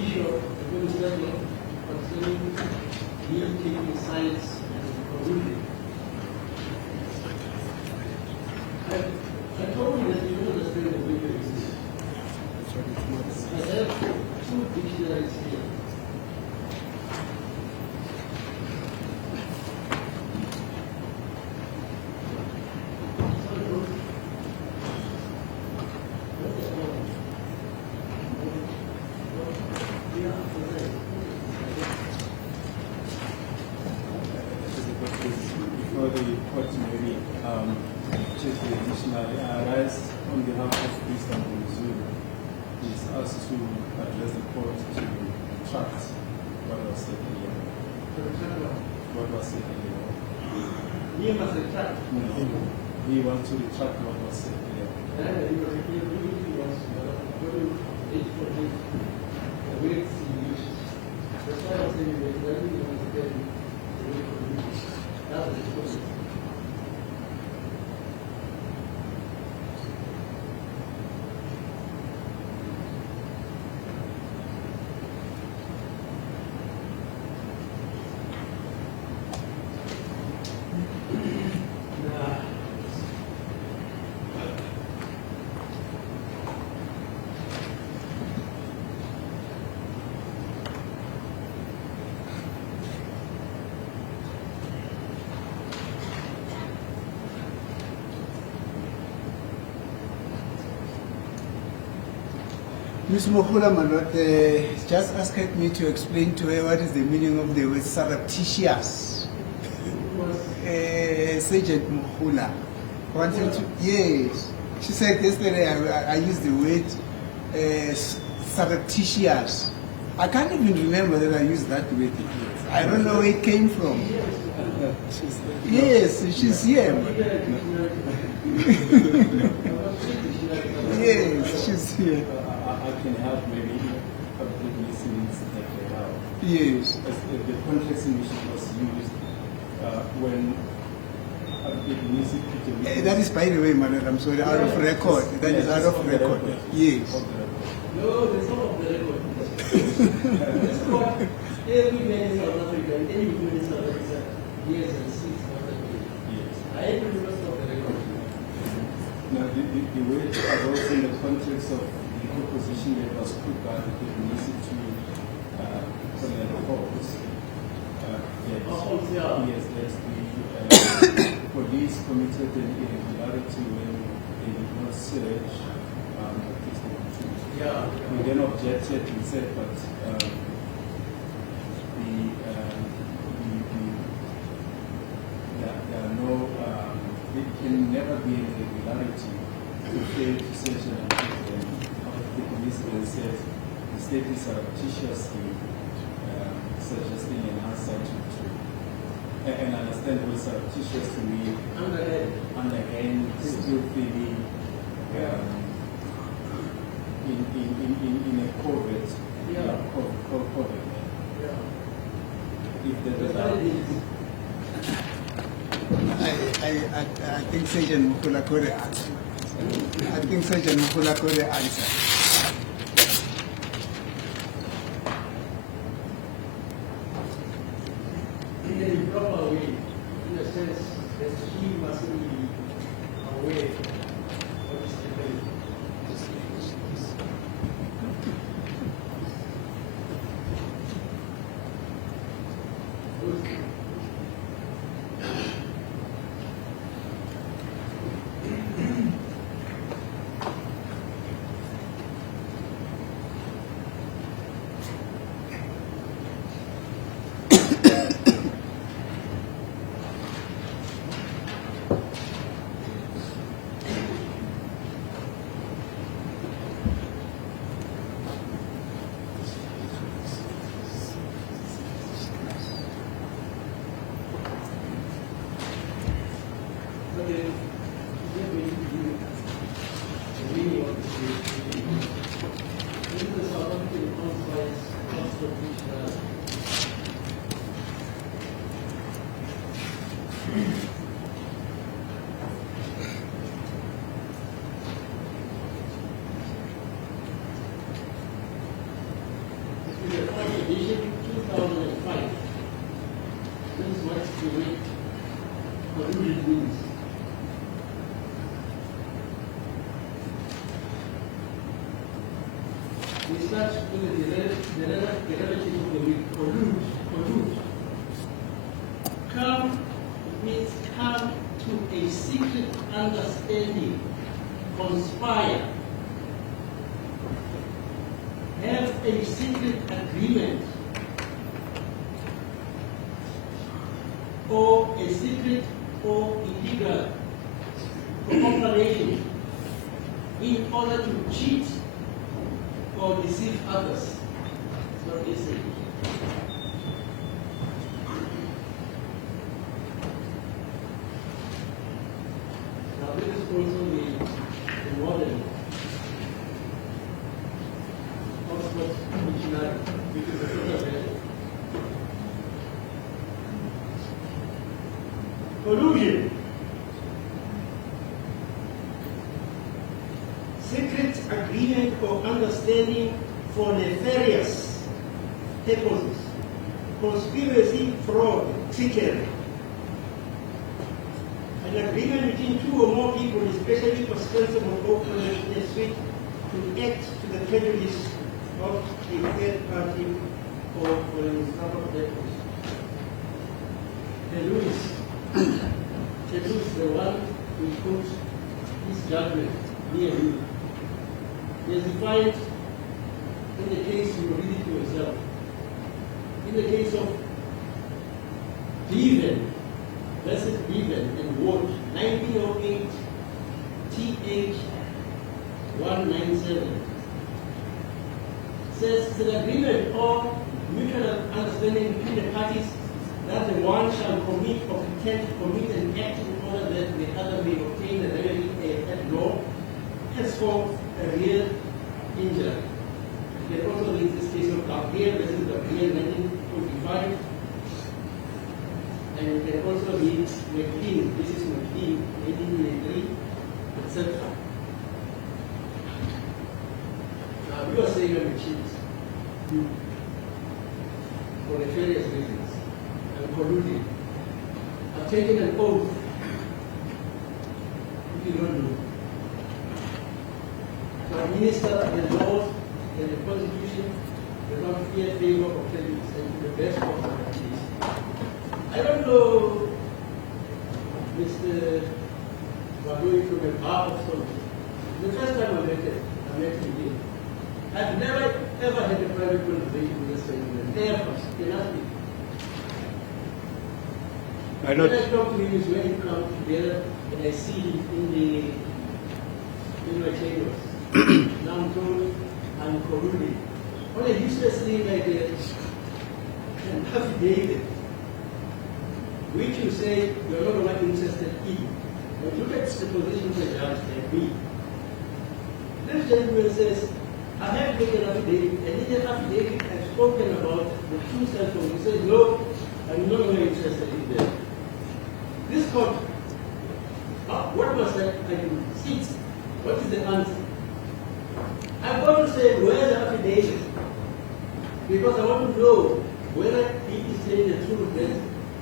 issue of administrative concerning taking science and community. I told you that you don't understand the video exists. I have two dictionaries here. Before the court maybe just additionally, I rise on behalf of Istanbul Zoo is asked to address the court to retract what was said here. What was said here. You must retract. He wants to retract what was said here. And you must the words he used. That's why I'm saying that everything was there. That was the question. Ms. Mohula Manot just asked me to explain to her what is the meaning of the word surreptitious. Sergeant Mohula wanted to, yes. She said yesterday I used the word surreptitious. I can't even remember that I used that word. I don't know where it came from. Yes, she's here. Yes, she's here. I can help maybe public listenings that they have. Yes. As the context in which it was used when that is, by the way, Madam, I'm sorry, out of record. That is out of record. Yes. No, that's not of the record. This court, every man in South Africa, and any woman in South Africa, hears and sees South Africa. Yes. I am the rest of the record. Now, the way it arose in the context of the proposition that was put by the Ministry to Colonel Halls. Yes, that's the police committed an irregularity when they did not search Yeah. We then objected and said, but there are no, it can never be an irregularity to fail to search and acquit. The police then said the state is surreptitiously suggesting an answer to and understand what surreptitious to me underhand still feeling in a covert, covert. If I think Sergeant Mukula could answer. I think Sergeant Mukula could answer. In a proper way, in a sense that he must be aware of what is happening. start with the relative of the week. Collude. Come means come to a secret understanding, conspire, have a secret agreement, or a secret or illegal cooperation in order to cheat or deceive others. That's what they say. Now this is also the modern Oxford Dictionary, which is a shorter version. Collusion. Secret agreement or understanding for nefarious purposes. Conspiracy, fraud, trickery. An agreement between two or more people, especially responsible or suite, to act to the prejudice of a third party or for an improper purpose. The is the one who puts his judgment near you. He has defined in the case you read it to yourself. In the case of Bevan versus Bevan and Ward, 1908 TH 197, says it's an agreement or mutual understanding between the parties that the one shall commit or pretend to commit an act in order that the other may obtain the remedy at law, henceforth a real injury. You can also read this case of Gabriel versus Gabriel 1945. And you can also read McLean, this is McLean 1893, etc. Now you are saying I'm a cheat for nefarious reasons. I'm colluding. I've taken an oath. If you don't know, to administer the laws and the Constitution without fear, favor, or prejudice, and to the best of my abilities. I don't know Mr. Wadui from the bar of something. The first time I met him here. I've never ever had a private conversation with this gentleman. Never. He asked me. When I talk to him is when we come together and I see him in my chambers. Now I'm told I'm colluding. On a useless thing like an affidavit, which you say you're not only interested in. But look at the position of the judge like me. This gentleman says, I have taken an affidavit, and in the affidavit I've spoken about the two cell phones. He says, no, I'm no longer interested in them. This court, what must I do? Sit. What is the answer? I'm going to say, where's the affidavit? Because I want to know whether he is saying the truth that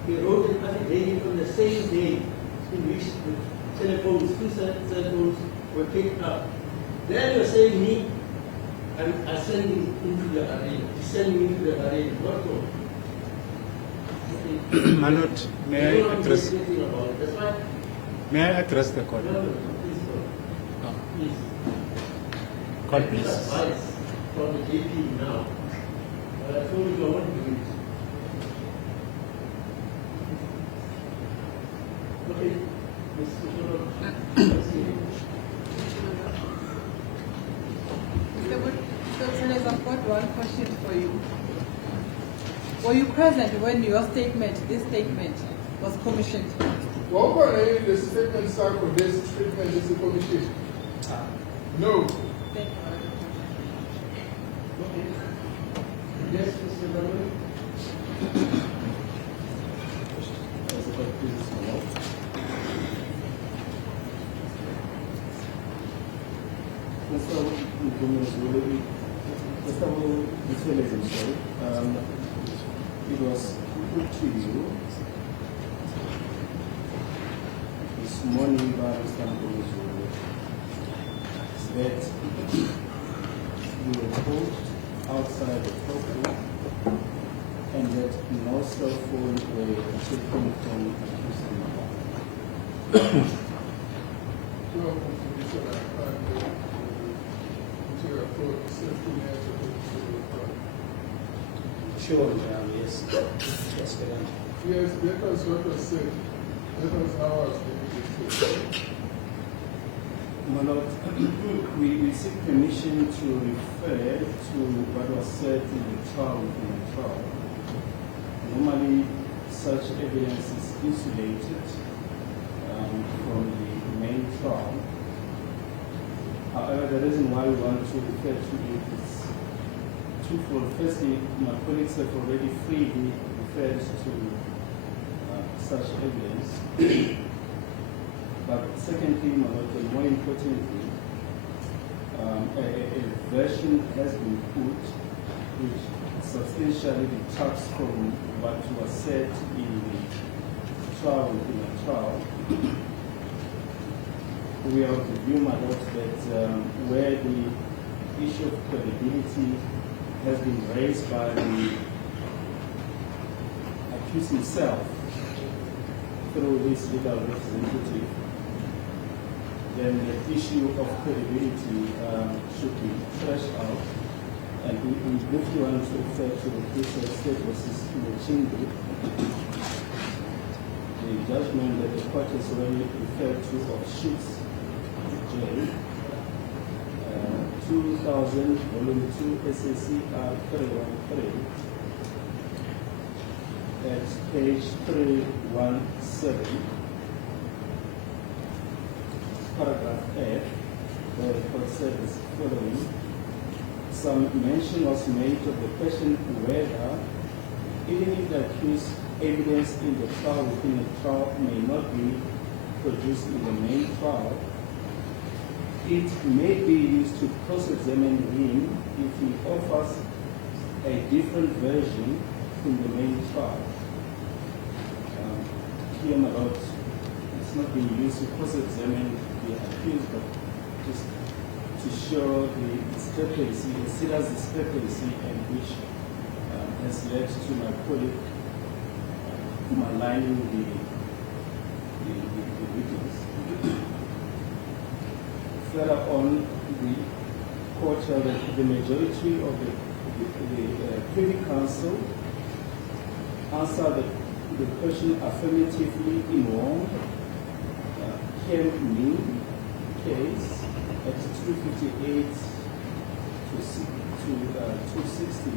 he wrote an affidavit on the same day in which the telephones, two cell phones were picked up. Then you're saying me, I'm ascending into the arena, descending into the arena. What for? Manoj, may I address? That's why. May I address the court? No, please go. Please. Court, Please. please. Advice from the JP now. But I told you I want to do it. Okay, Mr. Shoro. I've got one question for you. Were you present when this statement was commissioned? The statement circle, this statement is a commission. No. Thank you. Okay. Yes, Mr. Barrow. It was put to you this morning by Mr. Mkomezulu that you were told outside the courtroom, and that no cell phone were taken from the accused mother. Well, Commissioner, to your court, certain answer to the problem. Sure, yes. Yes, go on. Yes, that was what was said. That was how I was going to say. My Lord, we seek permission to refer to what was said in the trial within the trial. Normally, such evidence is insulated from the main trial. However, the reason why we want to refer to it is twofold. Firstly, my colleagues have already freely referred to such evidence. But secondly, my Lord, and more importantly, a version has been put which substantially detracts from what was said in the trial within a trial. We are of the view, my Lord, that where the issue of credibility has been raised by the accused himself through his legal representative, then the issue of credibility should be fleshed out. And we briefly want to refer to the case of State versus Muchingu, the judgment that the court has already referred to of Sheets J. 2000, Volume 2, SACR 313, at page 317. Paragraph F, where the court said as following: some mention was made of the question whether, even if the accused evidence in the trial within the trial may not be produced in the main trial, it may be used to cross-examine him if he offers a different version in the main trial. Here, my Lord, it's not being used to cross-examine the accused, but just to show the discrepancy, the serious discrepancy, and which has led to my colleague maligning the witness. Further on, the court held that the majority of the Privy Council answered the question affirmatively in one Kem case at 258 to 260.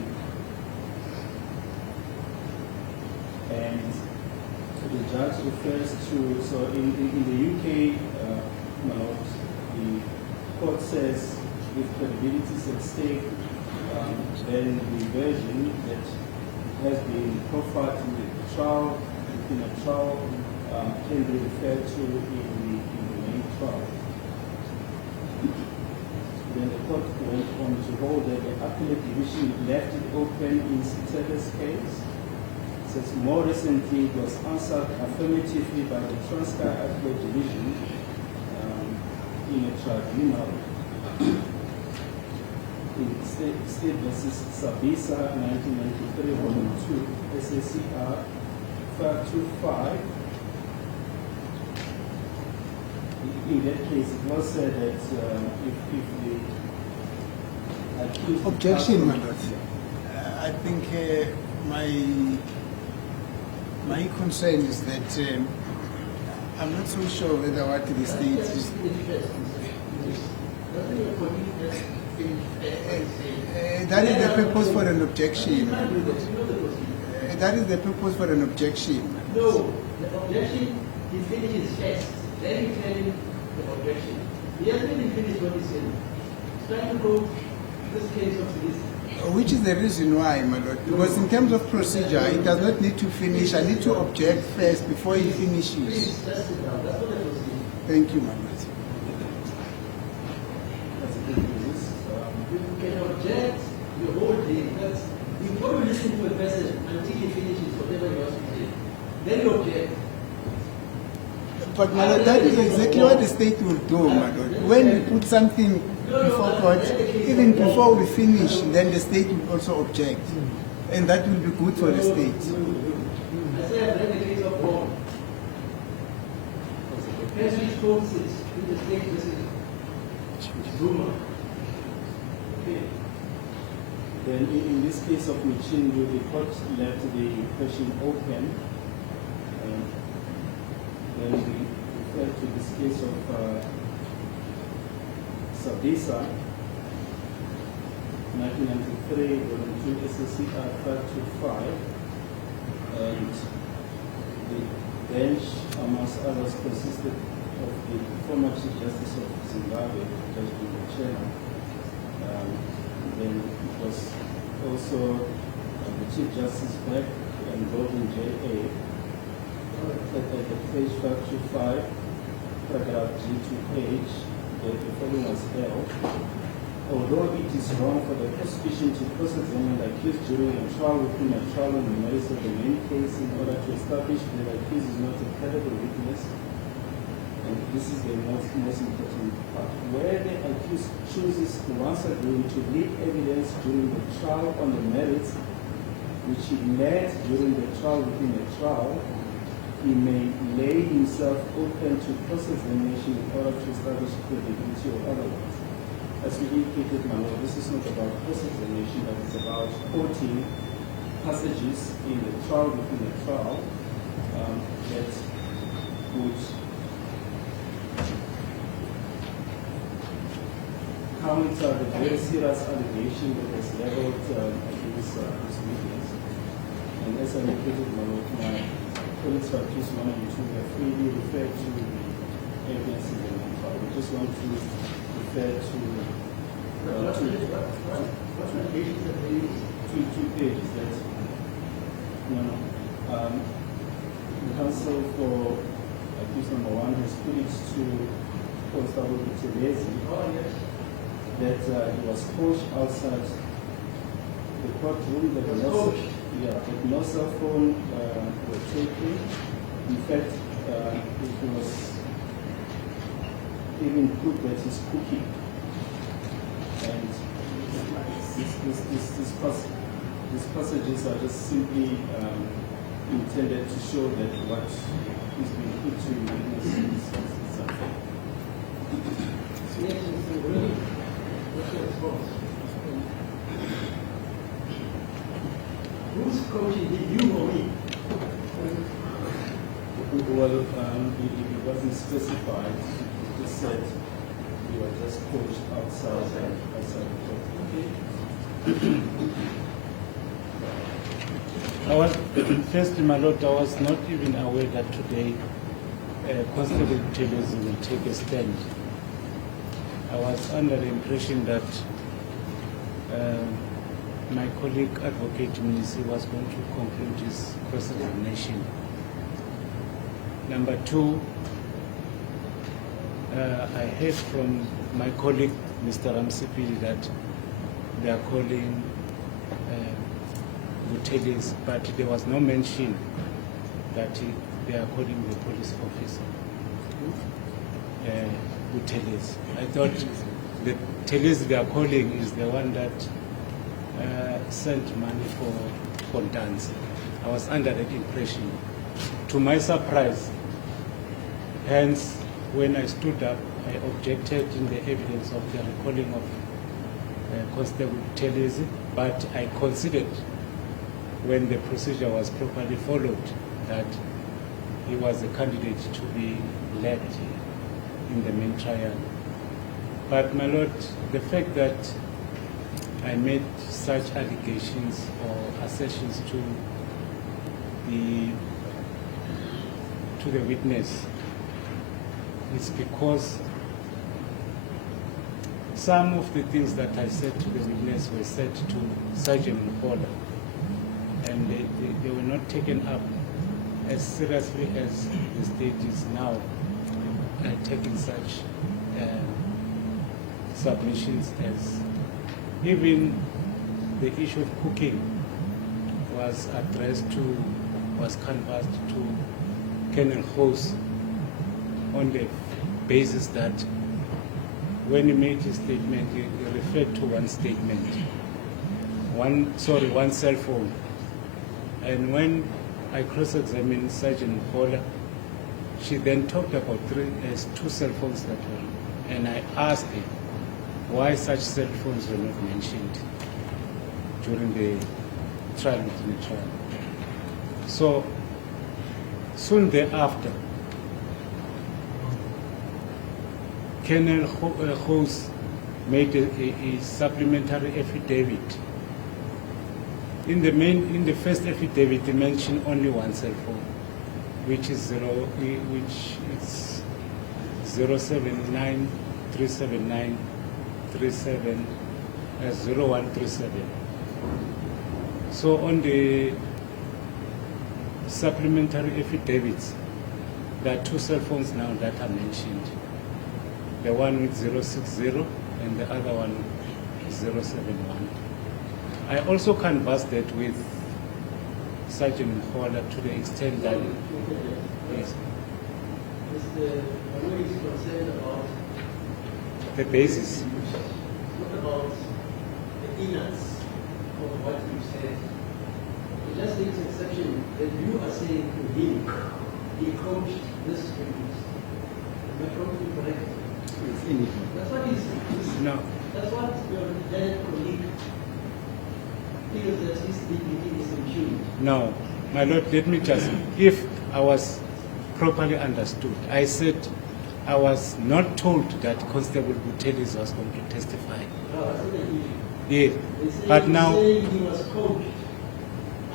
And the judge refers to, so in the UK, the court says if credibility is at stake, then the version that has been proffered in the trial, within a trial, can be referred to in the main trial. Then the court went on to hold that the appellate division left it open in Sitele's case. It says more recently it was answered affirmatively by the Transkei Appellate Division in a tribunal. In State versus Sabisa, 1993, Volume 2, SACR 525. In that case, it was said that if the accused... Objection, my lord. I think my concern is that I'm not so sure whether what the state is... that is the purpose for an objection. That is the purpose for an objection. No, the objection, he finishes first. Then you tell him the objection. He hasn't even finished what he's saying. He's trying to go this case of this. Which is the reason why, my lord. Because in terms of procedure, it does not need to finish. I need to object first before he finishes. Please, just sit down. That's what I was saying. Thank you, my lord. That's a good news. You can object your whole day. That's, you probably listen to a person until he finishes whatever he wants to say. Then you object. But my lord, that is exactly what the state will do, my lord. When we put something before court, even before we finish, then the state will also object. And that will be good for the state. I say I've read the case of Bond. Henry Stone says in the state this is Zuma. Okay. Then in this case of Michindu, the court left the question open. And then we refer to this case of Sabisa, 1993, volume 2, SSCR 525. And the bench, amongst others, consisted of the former Chief Justice of Zimbabwe, Judge Mchena. Then it was also the Chief Justice Beck and Gordon J.A. At the page 525, paragraph G to H, the following was held. Although it is wrong for the prosecution to cross-examine the accused during a trial within a trial on the merits of the main case in order to establish that the accused is not a credible witness, and this is the most important part, where the accused chooses once again to leak evidence during the trial on the merits, which he led during the trial within a trial, he may lay himself open to cross-examination in order to establish credibility or otherwise. As we indicated, my lord, this is not about cross-examination, but it's about quoting passages in the trial within the trial that would counter the very serious allegation that was leveled against this witness. And as I indicated, my lord, my colleagues for case 1 and 2 have freely referred to the evidence in the main trial. We just want to refer to two pages that the counsel for accused number 1 has put it to Constable Buthelezi that he was coached outside the courtroom, that no cell phone was taken. In fact, it was even put that he's cooking. And these passages are just simply intended to show that what is being put to witness is unfair. Who's coaching? Did you or me? Well, it wasn't specified. It just said you were just coached outside the court. Firstly, my lord, I was not even aware that today Constable Buthelezi will take a stand. I was under the impression that my colleague Advocate Mnisi was going to conclude his cross-examination. Number 2, I heard from my colleague Mr. Ramsipili that they are calling Buthelezi, but there was no mention that they are calling the police officer Buthelezi. I thought the Buthelezi they are calling is the one that sent money for dance. I was under that impression. To my surprise, hence when I stood up, I objected in the evidence of the recalling of Constable Buthelezi, but I considered when the procedure was properly followed that he was a candidate to be led in the main trial. But my lord, the fact that I made such allegations or assertions to the witness is because some of the things that I said to the witness were said to Sergeant Mpola, and they were not taken up as seriously as the state is now taking such submissions, as even the issue of cooking was addressed to, was canvassed to Colonel Hose on the basis that when he made his statement, he referred to one statement, one cell phone. And when I cross-examined Sergeant Paula, she then talked about two cell phones that were, and I asked her why such cell phones were not mentioned during the trial within the trial. So soon thereafter, Colonel Hose made a supplementary affidavit. In the first affidavit, he mentioned only one cell phone, which is 079-379-0137. So on the supplementary affidavits, there are two cell phones now that are mentioned. The one with 060 and the other one 071. I also canvassed that with Sergeant Mkhola to the extent that yes, Mr. Manu is concerned about the basis. not about the innards of what you said. It just takes exception that you are saying to him, he coached this student. Am I probably correct? That's what he's No, that's what your lieutenant colleague feels that his dignity is impugned. no, my lord, let me just, if I was properly understood, I said I was not told that Constable Butelis was going to testify. No, that's not the issue. Yes, They say, but now, he was coached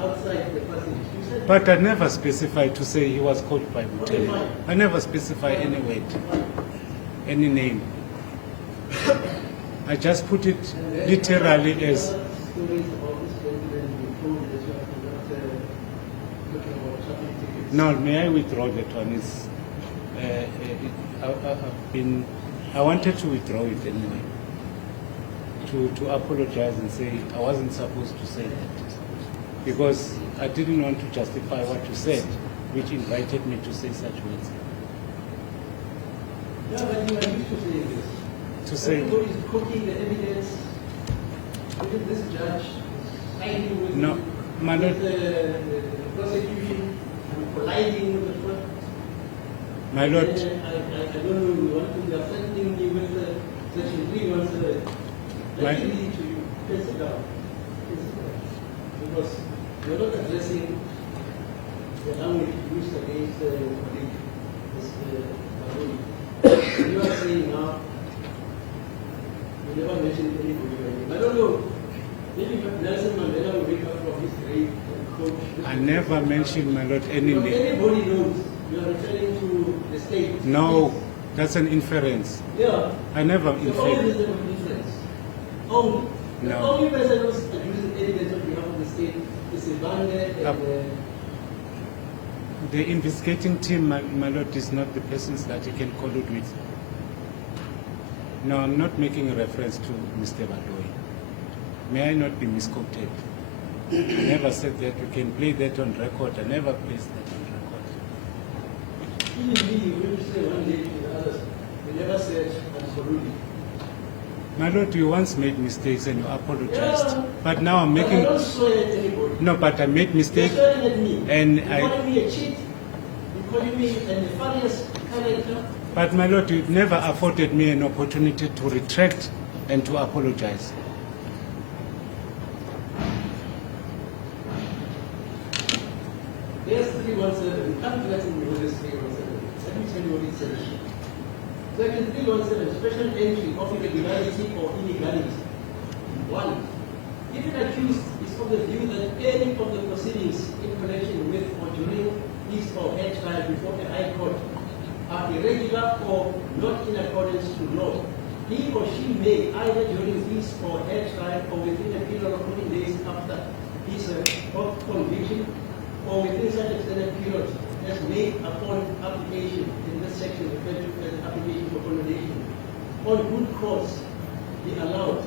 outside the passage. You said but I never specified to say he was called by Okay, Butelis. fine. I never specified any weight, any name. I just put it And then literally as, other stories about this gentleman you told that you are not talking about traffic tickets. no, may I withdraw that one? I wanted to withdraw it anyway, to apologize and say I wasn't supposed to say that, because I didn't want to justify what you said, which invited me to say such words. Yeah, but you are used to saying this. To say, Everybody is cooking the evidence. Even this judge siding with, No, my lord. with the prosecution and colliding with the court. my lord, I don't know, you want to be offending me with section 317. My- Let me read it to you. Please sit down. Please sit down. Because you're not addressing the language used against the colleague, Mr. Baroni. You are saying now, you never mentioned anybody by name. I don't know. Maybe Nelson Mandela will wake up from his grave and coach. I never mentioned, my lord, any But name. anybody knows you are referring to the state. No, that's an inference. Yeah. I never The only inferred. wisdom of difference. Only. The No. only person who's using evidence on behalf of the state is Ivande and The investigating team, my lord, is not the persons that you can collude with. No, I'm not making a reference to Mr. Badoy. May I not be misquoted? I never said that. You can play that on record. I never placed that on record. even me, when you say one day to the others, you never said absolutely. My lord, you once made mistakes and you apologized. Yeah. But now I'm But I making... don't swear at anybody. No, but I made You're mistakes. swearing at me. And You're I- calling me a cheat. You're calling me a nefarious character. But my lord, you never afforded me an opportunity to retract and to apologize. There's 317. You can't let me know this 317. Let me tell you what it says. Section 317, special entry of irregularity or illegality. 1. If an accused is of the view that any of the proceedings in connection with or during his or her trial before a high court are irregular or not in accordance to law, he or she may, either during his or her trial or within a period of 14 days after his or conviction, or within such extended period as made upon application in this section referred to as an application for condemnation, on good cause be allowed.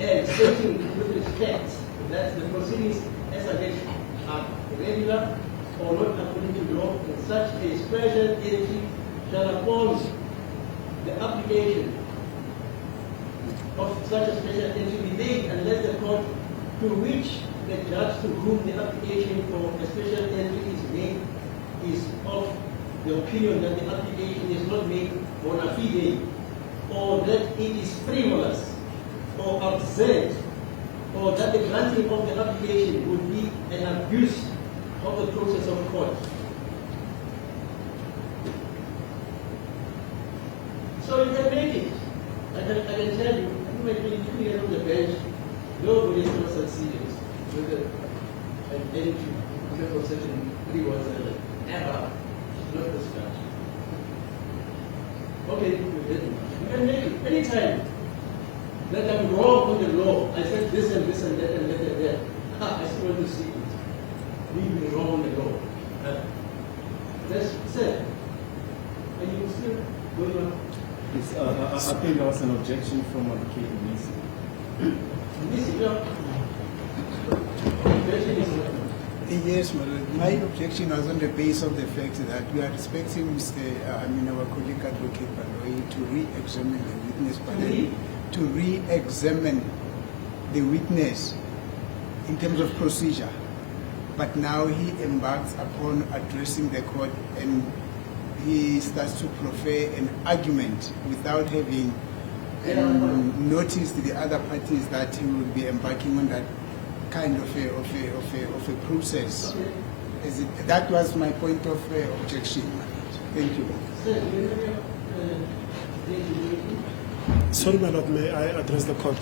And stating with respect that the proceedings as alleged are irregular or not according to law, and such a special entity shall oppose the application of such a special entity be made unless the court to which the judge to whom the application for a special entity is made is of the opinion that the application is not made bona fide, or that it is frivolous or absurd, or that the granting of the application would be an abuse of the process of court. So you can make it. I can tell you, you might be 2 years on the bench, nobody is not succeeded with an entry in terms of section 3 whatsoever. Ever. Not the scratch. Okay, you can make it anytime. That I'm wrong on the law. I said this and this and that and that and that. I still want to see it. Leave me wrong on the law. That's said. And you still going on. Yes, I think there was an objection from Advocate Nisi. This is your objection is Yes, my lord. My objection was on the basis of the fact that we are expecting our colleague Advocate Baloyi to re-examine the witness panel, to re-examine the witness in terms of procedure. But now he embarks upon addressing the court and he starts to prefer an argument without having noticed the other parties that he will be embarking on that kind of a process. Is it, that was my point of objection. Thank you. Sorry, my lord, may I address the court?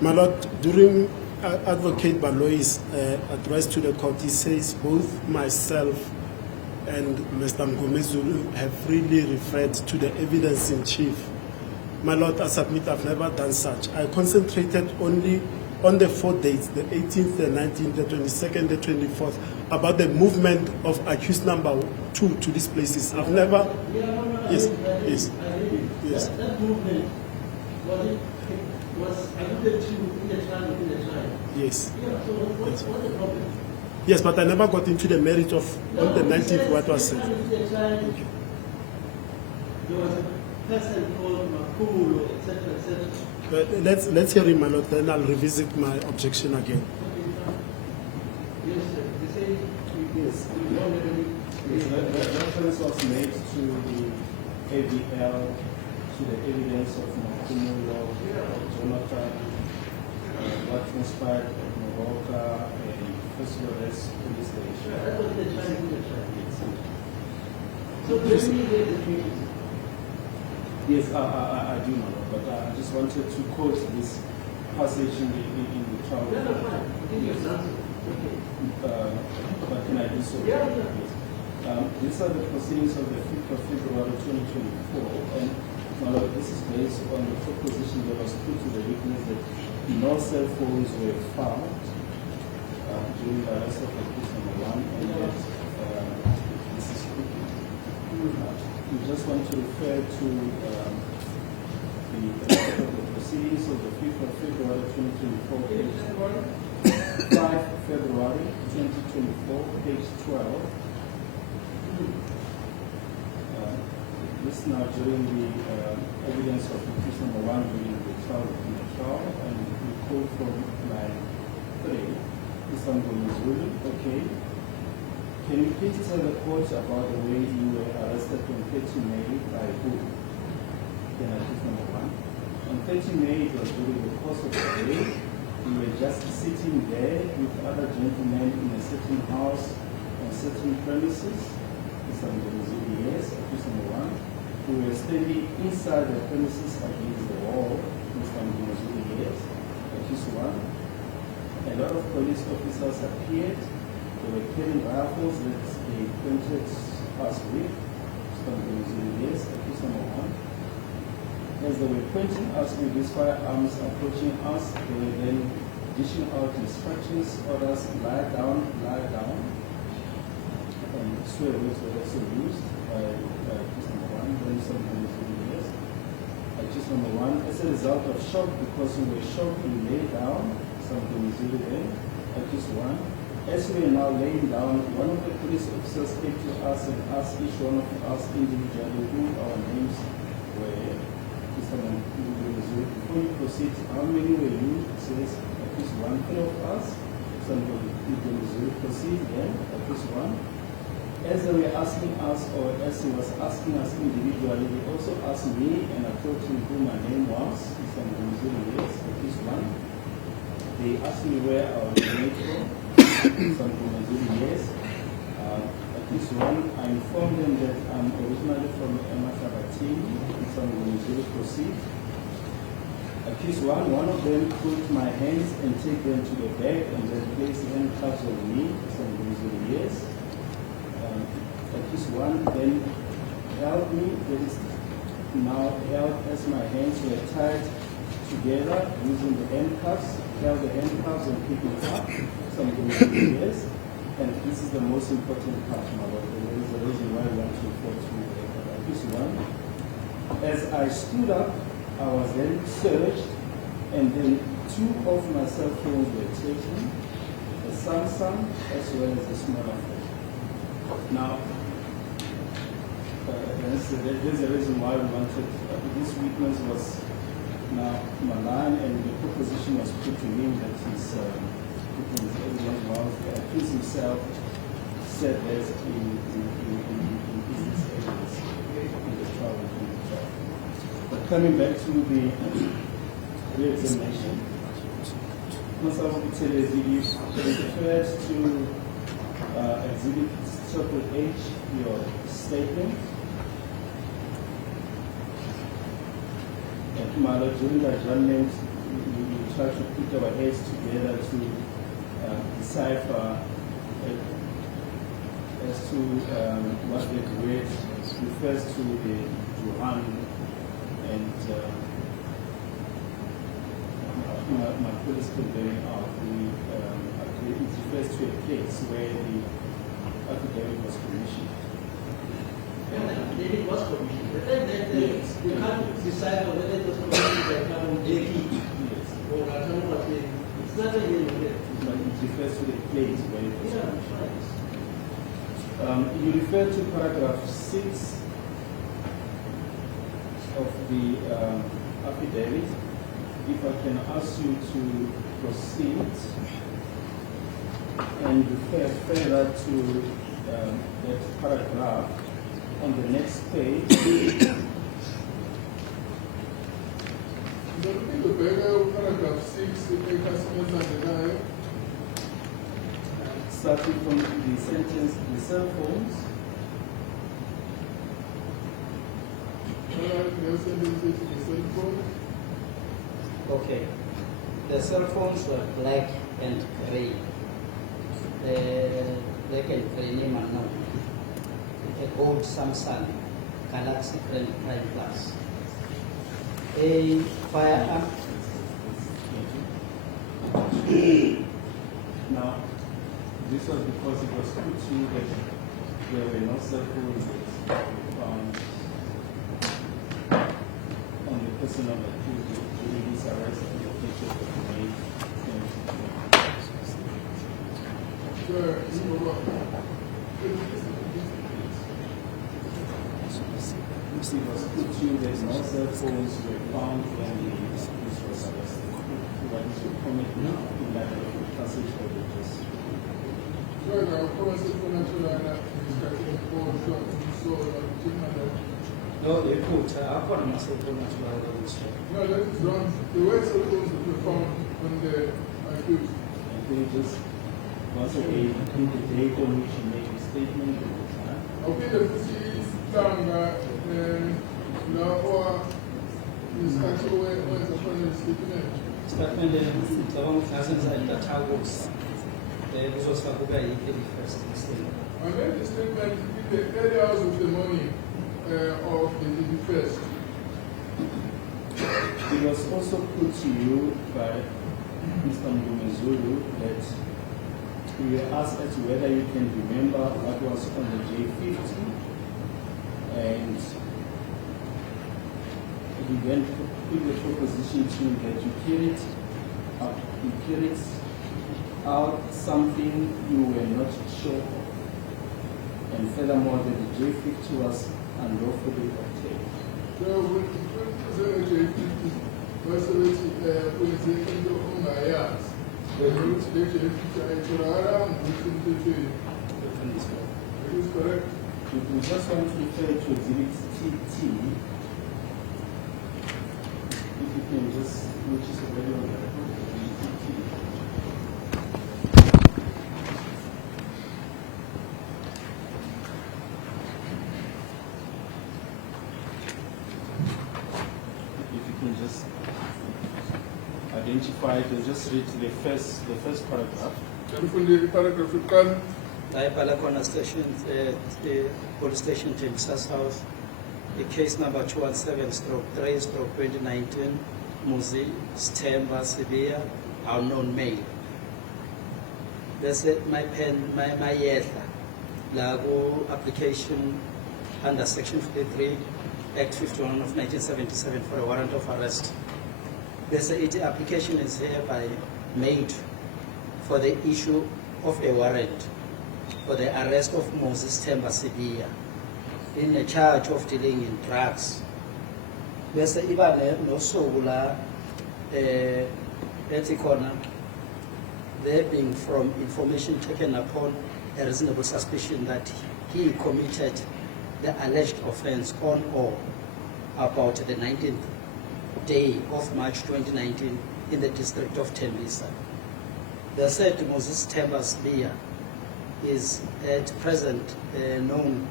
My lord, during Advocate Baloyi's address to the court, he says both myself and Mr. Mgomezulu have freely referred to the evidence in chief. My lord, I submit I've never done such. I concentrated only on the 4 dates, the 18th, the 19th, the 22nd, the 24th, about the movement of accused number 2 to these places. I've never... Yes, yes, yes. That movement, was alluded to in the trial within the trial. Yes. Yeah, so what's the problem? Yes, but I never got into the merit of on the 19th what was said. There was a person called Makulu, etc., etc. Let's hear him, my lord, then I'll revisit my objection again. Yes, sir. They say Yes. we don't have any. Reference was made to the ABL, to the evidence of Makumulo, Jonathan, what transpired at Moroka, and First Lawrence Police Station. That's what they're trying to do. So basically, there's the treaty. Yes, I do know, but I just wanted to quote this passage in the trial. Yeah, that's fine. Give your answer. Okay. But can I do so? Yeah. Yes. These are the proceedings of the 5th of February 2024, and this is based on the proposition that was put to the witness that no cell phones were found during the arrest of accused number 1, and that this is cooking. We just want to refer to the proceedings of the 5th of February 2024, page 5 February 2024, page 12. This now during the evidence of accused number 1 during the trial, and we quote from line 3. Mr. Mgomezulu, okay. Can you please tell the court about the way you were arrested on 30 May by who? Then accused number 1. On 30 May, it was during the course of the day. You were just sitting there with other gentlemen in a certain house on certain premises. Mr. Mgomezulu, yes. Accused number 1. We were standing inside the premises against the wall. Mr. Mgomezulu, yes. Accused 1. A lot of police officers appeared. They were carrying rifles that they pointed us with. Mr. Mgomezulu, yes. Accused number 1. As they were pointing us with these firearms approaching us, they were then dishing out instructions, orders, lie down, and swear words were also used by accused number 1. Then Mr. Mgomezulu, yes. Accused number 1. As a result of shock, because we were shocked, we lay down. Mr. Mgomezulu, then. Accused 1. as we are now laying down, one of the police officers came to us and asked each one of us individually who our names were. Mr. Mangumezulu, before you proceed, how many were you? He says, at least one of us. Mr. Mangumezulu, proceed then, at least one. As they were asking us, or as he was asking us individually, he also asked me, and I told him who my name was. Mr. Mangumezulu, yes, at least one. They asked me where I was made from. Mr. Mangumezulu, yes. At least one, I informed them that I'm originally from Emahlabatini. Mr. Mangumezulu, proceed. At least one of them put my hands and take them to the back and then place handcuffs on me. Mr. Mangumezulu, yes. At least one then held me, that is now held as my hands were tied together using the handcuffs, held the handcuffs and picked it up. Some yes. And this is the most important part, my Lord. There is a reason why I want to refer to at least one. As I stood up, I was then searched, and then 2 of my cell phones were taken, a Samsung as well as a smaller phone. Now, there's a reason why we wanted, this witness was now maligned, and the proposition was put to him that his evidence was the accused himself said that in his evidence in the trial. But coming back to the re-examination, Mr. Mutele, you referred to Exhibit Triple H, your statement. And my Lord, during the adjournment, we tried to put our heads together to decipher as to what the grade refers to the Johan and my police conveying out. It refers to a case where the affidavit was commissioned. It was commissioned. But then you can't decide whether it was commissioned by Carbon Deki or Atamu. It's not a real It refers to the case where it was commissioned. You refer to paragraph 6 of the affidavit. If I can ask you to proceed and refer further to that paragraph on the next page. Paragraph 6, starting from the sentence, the cell phones. Okay. The cell phones were black and gray. The black and gray name unknown. A old Samsung Galaxy Prime Plus. A firearm. Now, this was because it was put to you that there were no cell phones found on the person of the accused during his arrest and the pictures that he made. It was put to you that no cell phones were found when the accused was arrested. What is your comment now in light of the passage of the justice? No, they put up on my cell phone as well. No, that is wrong. The way cell phones were found on the accused. And can you just once again include the date on which you made the statement and the time? Okay, the police tanga na or isikhathi owenza khona statement. Statement ngicabanga ngasenza intathakusa. Kuzosabuka yi-31st December. I made the statement in the areas of the money of the first. It was also put to you by Mr. Mangumezulu that we were asked as to whether you can remember what was on the J50, and he then put the proposition to you that you carried out something you were not sure of. And furthermore, that the J50 was unlawfully obtained. So when J50 was kwenze into ongayazi ukuthi le J50 ayitholakala ngokuthi emthethweni. It is correct. We just want to refer to Exhibit TT. If you can just, which is already on the record, Exhibit TT. If you can just identify it and just read the first paragraph. Ngifundile paragraph yokuqala. Ayibhala khona station, police station James House, case number 217/3/2019, Muzi Stemba Sibia, unknown male. That's it, my yetla, lago application under section 53, Act 51 of 1977 for a warrant of arrest. There's the application is hereby made for the issue of a warrant for the arrest of Moses Temba Sibia in a charge of dealing in drugs. Bese iba nosuku la ethi khona there being from information taken upon a reasonable suspicion that he committed the alleged offense on or about the 19th day of March 2019 in the district of Tembisa. The said Moses Temba Sibia is at present known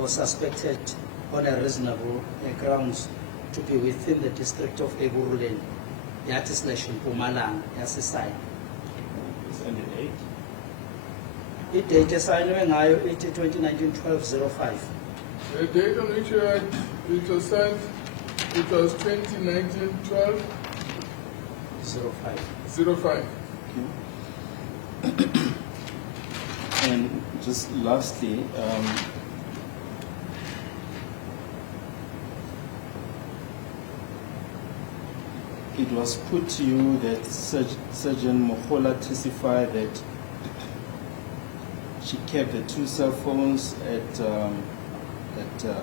or suspected on a reasonable grounds to be within the district of Eburuleni, Yatis/Mpumalanga, Yasisai. And the date? Date assignwe ngayo 2019-12-05. The date on which it was signed, it was 2019-12-05. 05. And just lastly, it was put to you that Surgeon Mohola testified that she kept the 2 cell phones at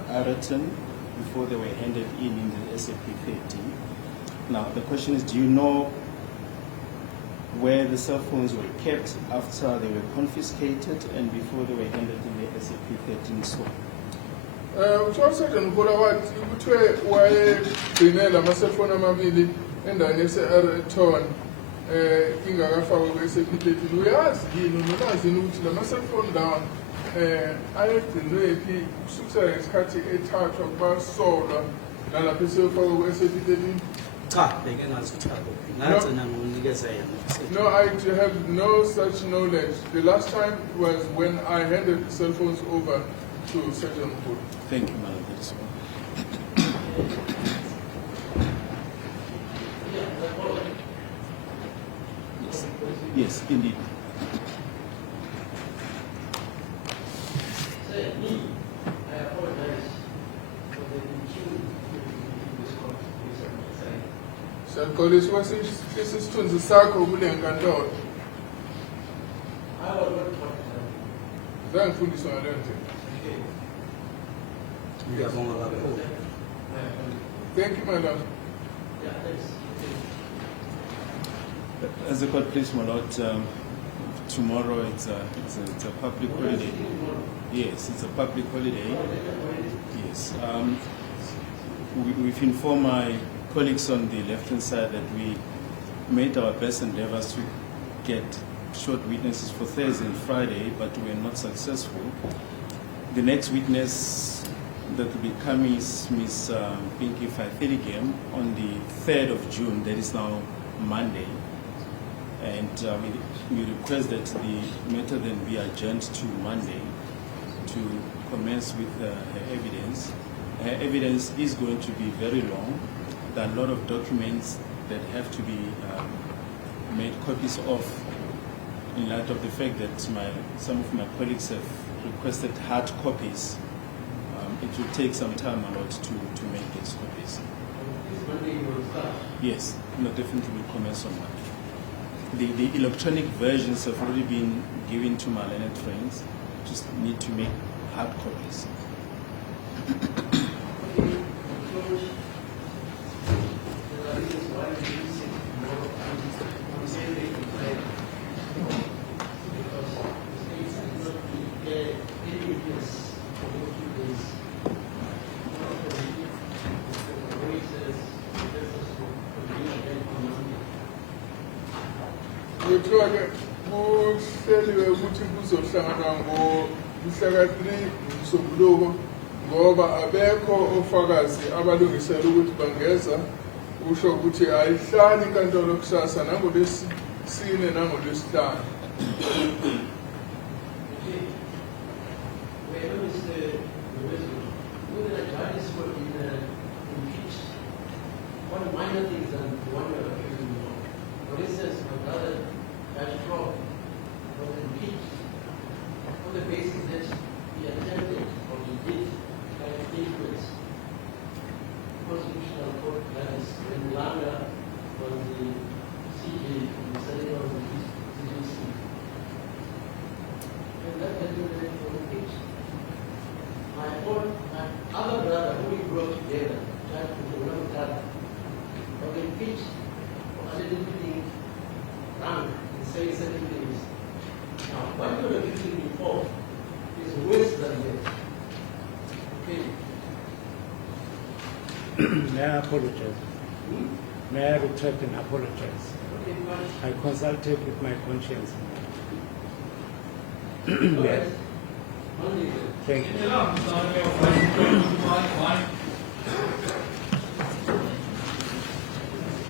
Araton before they were handed in the SAP 30. Now the question is, do you know where the cell phones were kept after they were confiscated and before they were handed in the SAP 13 store? Uthosejeni ngoba wathi kuthiwe wayegcinela ama-cellphone amabili endaweni yase-Araton ingakafakwa kwe-SAP-13. Uyazi yini nolazi yini ukuthi lama-cellphone lawa ayegcinwephi kusukela ngesikhathi ethathwa kubasolwa nalapho eseyofakwa kwe-SAP-13? Cha, bengingazi ukuthi ngagcina ngokunikeza yena. No, I have no such knowledge. The last time was when I handed the cell phones over to Sergeant Hood. Thank you, Madam Principal. Yes, yes, indeed. I apologize for the intruding in this conversation. Siyakholisa isithunzi sakho kule nkantolo. I was not talking Zange ngifundiswa ngaleyo ndlela. Ngiyabonga kakhulu. Thank you, my lord. Yeah, thanks. As the court, please, my lord, tomorrow it's a public holiday. Yes, it's a public holiday. Yes. We've informed my colleagues on the left-hand side that we made our best endeavors to get short witnesses for Thursday and Friday, but we were not successful. The next witness that will be coming is Ms. Pinky Fathiligem on the 3rd of June, that is now Monday. And we request that the matter then be adjourned to Monday to commence with her evidence. Her evidence is going to be very long. There are a lot of documents that have to be made copies of, in light of the fact that some of my colleagues have requested hard copies. It will take some time a lot to make these copies. This Monday you will start. Yes, no, definitely will commence on that. the electronic versions have already been given to Marlene Trains. Just need to make hard copies. Kuthiwa-ke kuhleliwe ukuthi kuzohlangana ngomhlaka 3 Msombuluko ngoba abekho ofakazi abalungisela ukuthi bangeza usho ukuthi ayihlali inkantolo kusasa nangoLwesine nangoLwesihlanu. One minor things and one you're accusing me of. For instance, my brother, Judge Frog, was impeached on the basis that he attempted or he did influence constitutional court plans when Langa was the CJ, the Senator of the CJC. And that has been very impeached. My other brother, who we grew up together, Judge Mutulanga, was impeached for allegedly wrong in saying certain things. Now, what you're accusing me of is worse than that. Okay. May I apologize? May I retract and apologize? Okay, fine. I consulted with my conscience. All right. Only Thank you.